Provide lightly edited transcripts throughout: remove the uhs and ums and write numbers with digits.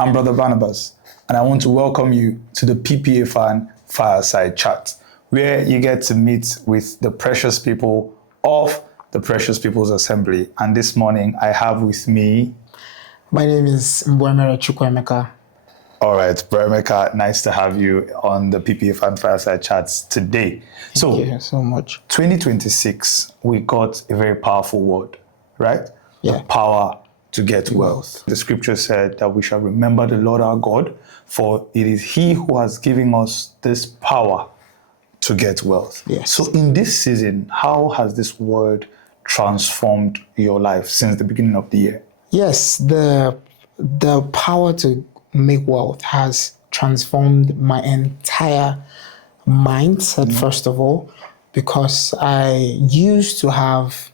I'm Brother Barnabas, and I want to welcome you to the PPA Fan Fireside Chat, where you get to meet with the precious people of the Precious People's Assembly. And this morning, I have with me... My name is Mbwemere Chukwemeka. All right, Mbwemeka, nice to have you on the PPA Fan Fireside Chats today. Thank you so much. 2026, we got a very powerful word, right? Yeah. The power to get wealth. The scripture said that we shall remember the Lord our God, for it is He who has given us this power to get wealth. Yes. So in this season, how has this word transformed your life since the beginning of the year? Yes, the power to make wealth has transformed my entire mindset, first of all, because I used to have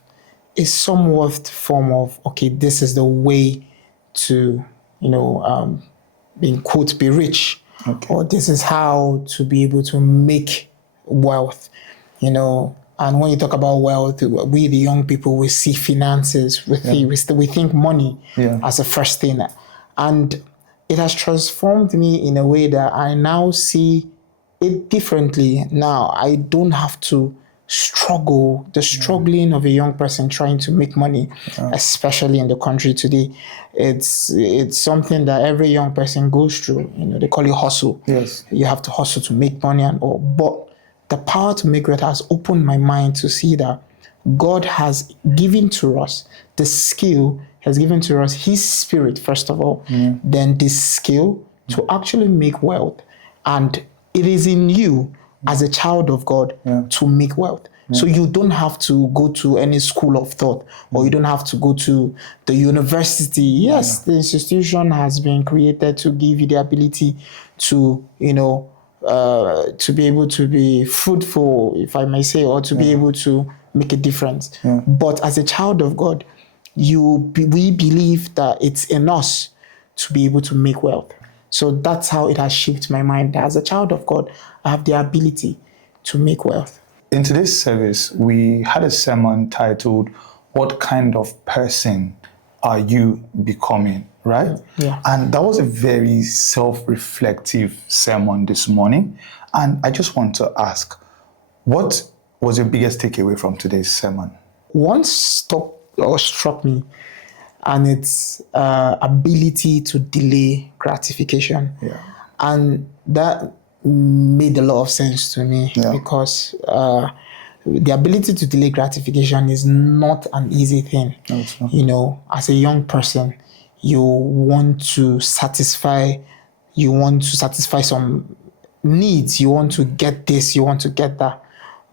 a somewhat form of, okay, this is the way to, in quote, be rich, or this is how to be able to make wealth, And when you talk about wealth, we the young people, we see finances, we think money as the first thing. And it has transformed me in a way that I now see it differently. Now, I don't have to struggle, the struggling of a young person trying to make money, especially in the country today. It's something that every young person goes through. They call it hustle. Yes. You have to hustle to make money and all. But the power to make wealth has opened my mind to see that God has given to us the skill, has given to us His Spirit, first of all, then this skill to actually make wealth. And it is in you as a child of God to make wealth. So you don't have to go to any school of thought, or you don't have to go to the university. Yes, the institution has been created to give you the ability to, to be able to be fruitful, if I may say, or to be able to make a difference. But as a child of God, we believe that it's in us to be able to make wealth. So that's how it has shaped my mind. As a child of God, I have the ability to make wealth. In today's service, we had a sermon titled, "What kind of person are you becoming?" Right? Yeah. And that was a very self-reflective sermon this morning. And I just want to ask, what was your biggest takeaway from today's sermon? One struck me, and it's ability to delay gratification. Yeah. And that made a lot of sense to me because the ability to delay gratification is not an easy thing. No, it's not. As a young person, you want to satisfy some needs. You want to get this, you want to get that.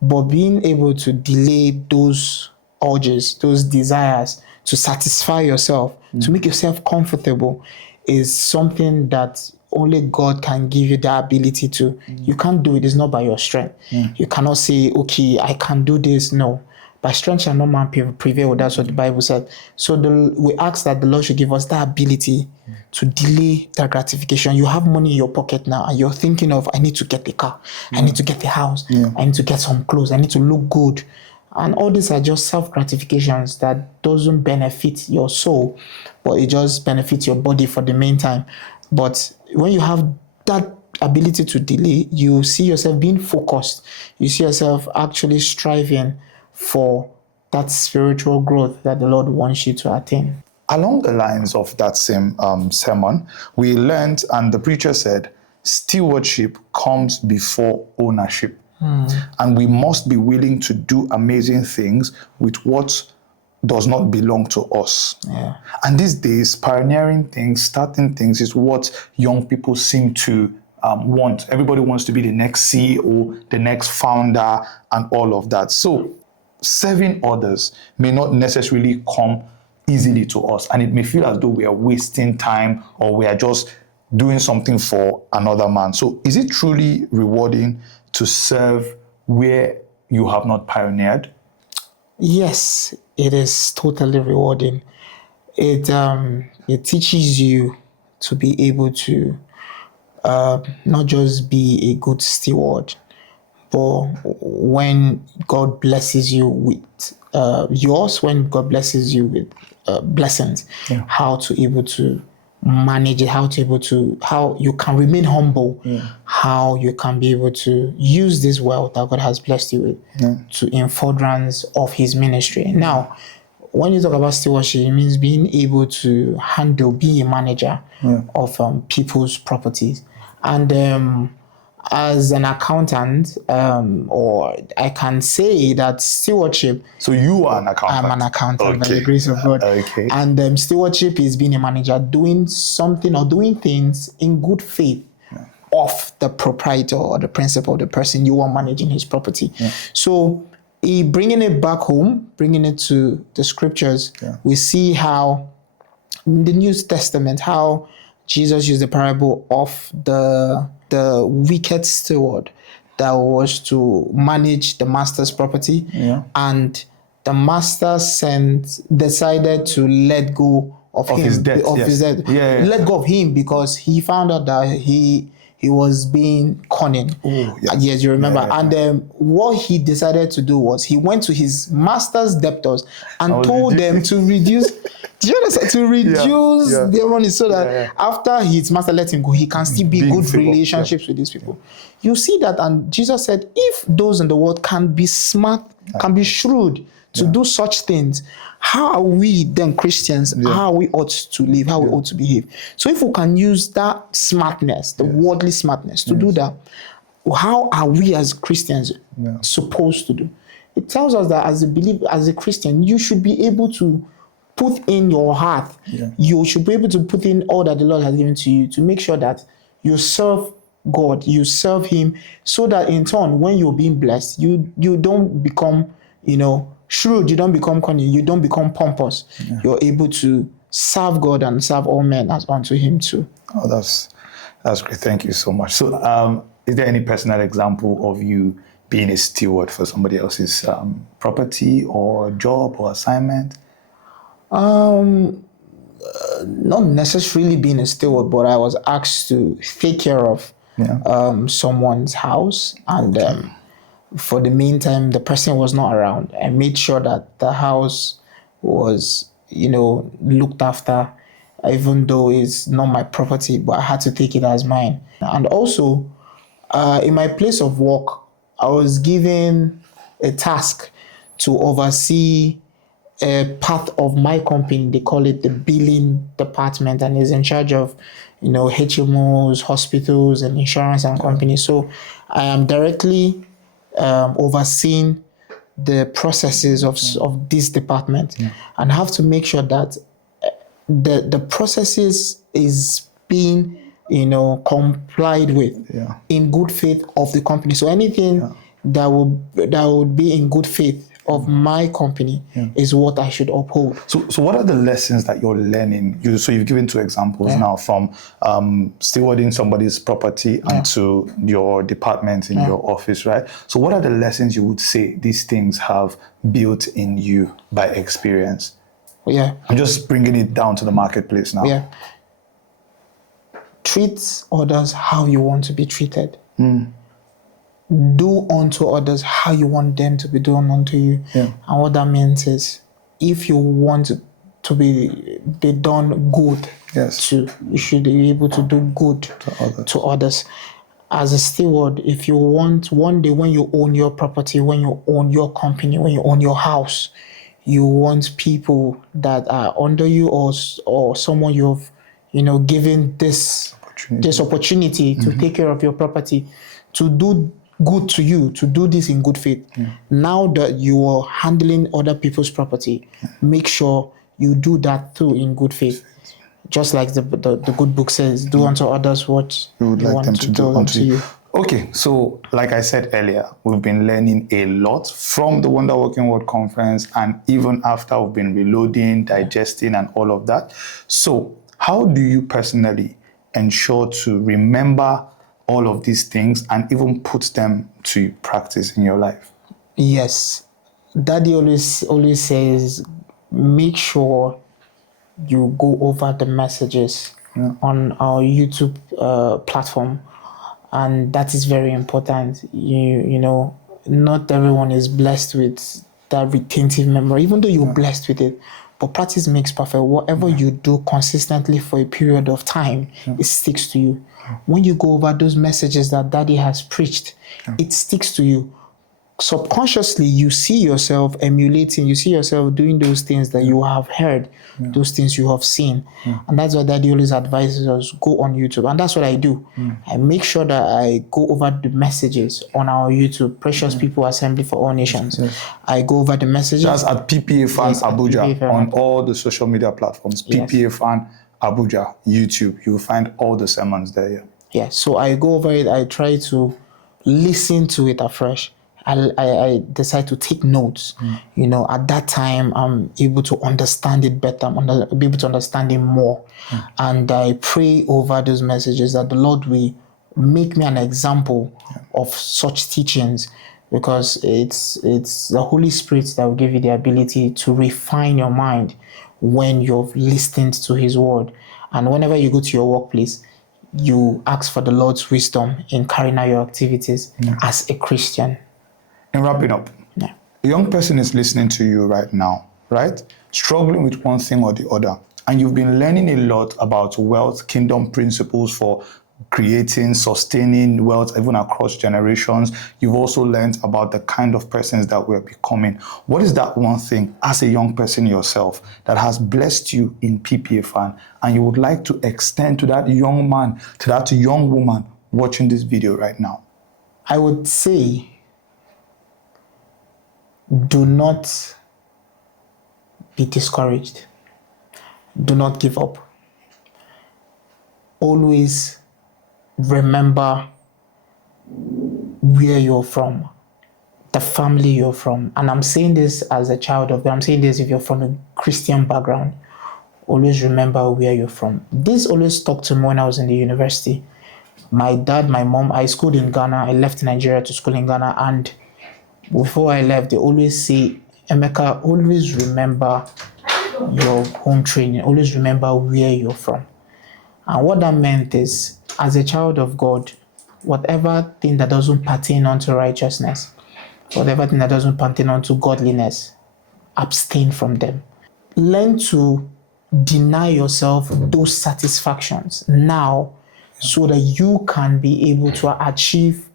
But being able to delay those urges, those desires, to satisfy yourself, to make yourself comfortable, is something that only God can give you the ability to. You can't do it. It's not by your strength. You cannot say, okay, I can do this. No. By strength shall no man prevail. That's what the Bible said. So we ask that the Lord should give us that ability to delay that gratification. You have money in your pocket now, and you're thinking of, I need to get the car. I need to get the house. I need to get some clothes. I need to look good. And all these are just self-gratifications that doesn't benefit your soul, but it just benefits your body for the meantime. But when you have that ability to delay, you see yourself being focused. You see yourself actually striving for that spiritual growth that the Lord wants you to attain. Along the lines of that same sermon, we learned, and the preacher said, stewardship comes before ownership. And we must be willing to do amazing things with what does not belong to us. Yeah. And these days, pioneering things, starting things is what young people seem to want. Everybody wants to be the next CEO, the next founder, and all of that. So serving others may not necessarily come easily to us, and it may feel as though we are wasting time, or we are just doing something for another man. So is it truly rewarding to serve where you have not pioneered? Yes, it is totally rewarding. It teaches you to be able to not just be a good steward, but when God blesses you with when God blesses you with blessings, how to able to manage it, how you can remain humble, how you can be able to use this wealth that God has blessed you with to in furtherance of His ministry. Now, when you talk about stewardship, it means being able to handle, be a manager of people's properties. And as an accountant, or I can say that stewardship. So you are an accountant. I'm an accountant by the grace of God. Okay. And stewardship is being a manager, doing something or doing things in good faith of the proprietor or the principal, the person you are managing his property. So bringing it back home, bringing it to the scriptures, we see how in the New Testament, how Jesus used the parable of the wicked steward that was to manage the master's property, and the master decided to let go of him, his debt, let go of him because he found out that he was being cunning. Yes, you remember. And what he decided to do was he went to his master's debtors and told them to reduce. Do you understand? To reduce their money so that after his master let him go, he can still be good relationships with these people. You see that, and Jesus said, if those in the world can be smart, can be shrewd to do such things, how are we then Christians? How we ought to live, how we ought to behave. So if we can use that smartness, the worldly smartness to do that, how are we as Christians supposed to do? It tells us that as a believer, as a Christian, you should be able to put in your heart, you should be able to put in all that the Lord has given to you to make sure that you serve God, you serve Him, so that in turn, when you're being blessed, you don't become, shrewd, you don't become cunning, you don't become pompous. You're able to serve God and serve all men as unto Him too. Oh, that's great. Thank you so much. So, is there any personal example of you being a steward for somebody else's property or job or assignment? Not necessarily being a steward, but I was asked to take care of someone's house, and for the meantime, the person was not around. I made sure that the house was, looked after, even though it's not my property, but I had to take it as mine. And also, in my place of work, I was given a task to oversee a part of my company. They call it the billing department, and is in charge of, HMOs, hospitals, and insurance and companies. So I am directly overseeing the processes of this department, and have to make sure that the processes is being complied with in good faith of the company. So anything that would be in good faith of my company is what I should uphold. So what are the lessons that you're learning? So you've given 2 examples now, from stewarding somebody's property and to your department in your office, right? So what are the lessons you would say these things have built in you by experience? I'm just bringing it down to the marketplace now. Treat others how you want to be treated. Do unto others how you want them to be done unto you. And what that means is, if you want to be done good, you should be able to do good to others. As a steward, if you want one day, when you own your property, when you own your company, when you own your house, you want people that are under you, or someone you've given this opportunity to take care of your property, to do good to you, to do this in good faith. Now that you are handling other people's property, make sure you do that too in good faith. Just like the good book says, do unto others what you would like want them to do unto you. Okay, so like I said earlier, we've been learning a lot from the Wonder Working World Conference, and even after we've been reloading, digesting, and all of that. So how do you personally ensure to remember all of these things and even put them to practice in your life? Yes. Daddy always says, make sure you go over the messages on our YouTube platform. And that is very important. Not everyone is blessed with that retentive memory, even though you're blessed with it. But practice makes perfect. Whatever you do consistently for a period of time, it sticks to you. When you go over those messages that Daddy has preached, it sticks to you. Subconsciously, you see yourself emulating, you see yourself doing those things that you have heard, those things you have seen. And that's why Daddy always advises us, go on YouTube. And that's what I do. I make sure that I go over the messages on our YouTube, Precious People Assembly for All Nations. I go over the messages. That's at PPA Fan Yes, at Abuja PPA Fan on all the social media platforms. PPA Fan Abuja, YouTube. You'll find all the sermons there. Yeah. Yeah, so I go over it. I try to listen to it afresh. I decide to take notes. You know, at that time, I'm able to understand it better. I'm able to understand it more. And I pray over those messages that the Lord will make me an example of such teachings, because it's the Holy Spirit that will give you the ability to refine your mind when you've listened to His word. And whenever you go to your workplace, you ask for the Lord's wisdom in carrying out your activities as a Christian. And wrapping up, a young person is listening to you right now, right? Struggling with one thing or the other. And you've been learning a lot about wealth, kingdom principles for creating, sustaining wealth, even across generations. You've also learned about the kind of persons that we're becoming. What is that one thing as a young person yourself that has blessed you in PPA Fan and you would like to extend to that young man, to that young woman watching this video right now? I would say, do not be discouraged. Do not give up. Always remember where you're from, the family you're from. And I'm saying this as a child of God. I'm saying this if you're from a Christian background. Always remember where you're from. This always stuck to me when I was in the university. My dad, my mom, I schooled in Ghana. I left Nigeria to school in Ghana, and before I left, they always say, Emeka, always remember your home training. Always remember where you're from. And what that meant is, as a child of God, whatever thing that doesn't pertain unto righteousness, whatever thing that doesn't pertain unto godliness, abstain from them. Learn to deny yourself those satisfactions now, so that you can be able to achieve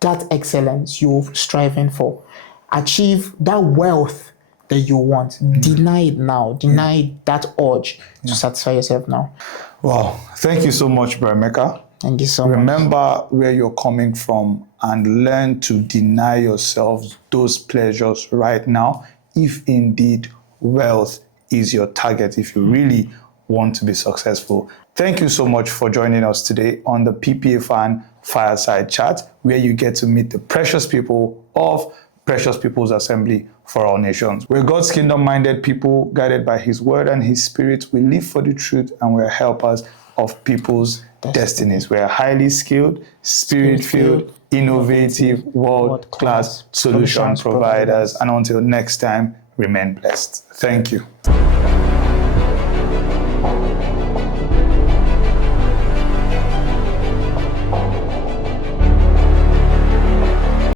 that excellence you're striving for. Achieve that wealth that you want. Deny it now. Deny that urge to satisfy yourself now. Wow. Thank you so much, Bro Emeka. Thank you so much. Remember where you're coming from and learn to deny yourself those pleasures right now, if indeed wealth is your target, if you really want to be successful. Thank you so much for joining us today on the PPA Fan Fireside Chat, where you get to meet the precious people of Precious People's Assembly for All Nations. We're God's kingdom-minded people, guided by His word and His spirit. We live for the truth, and we're helpers of people's destinies. We're highly skilled, spirit-filled, innovative, world-class solution providers. And until next time, remain blessed. Thank you.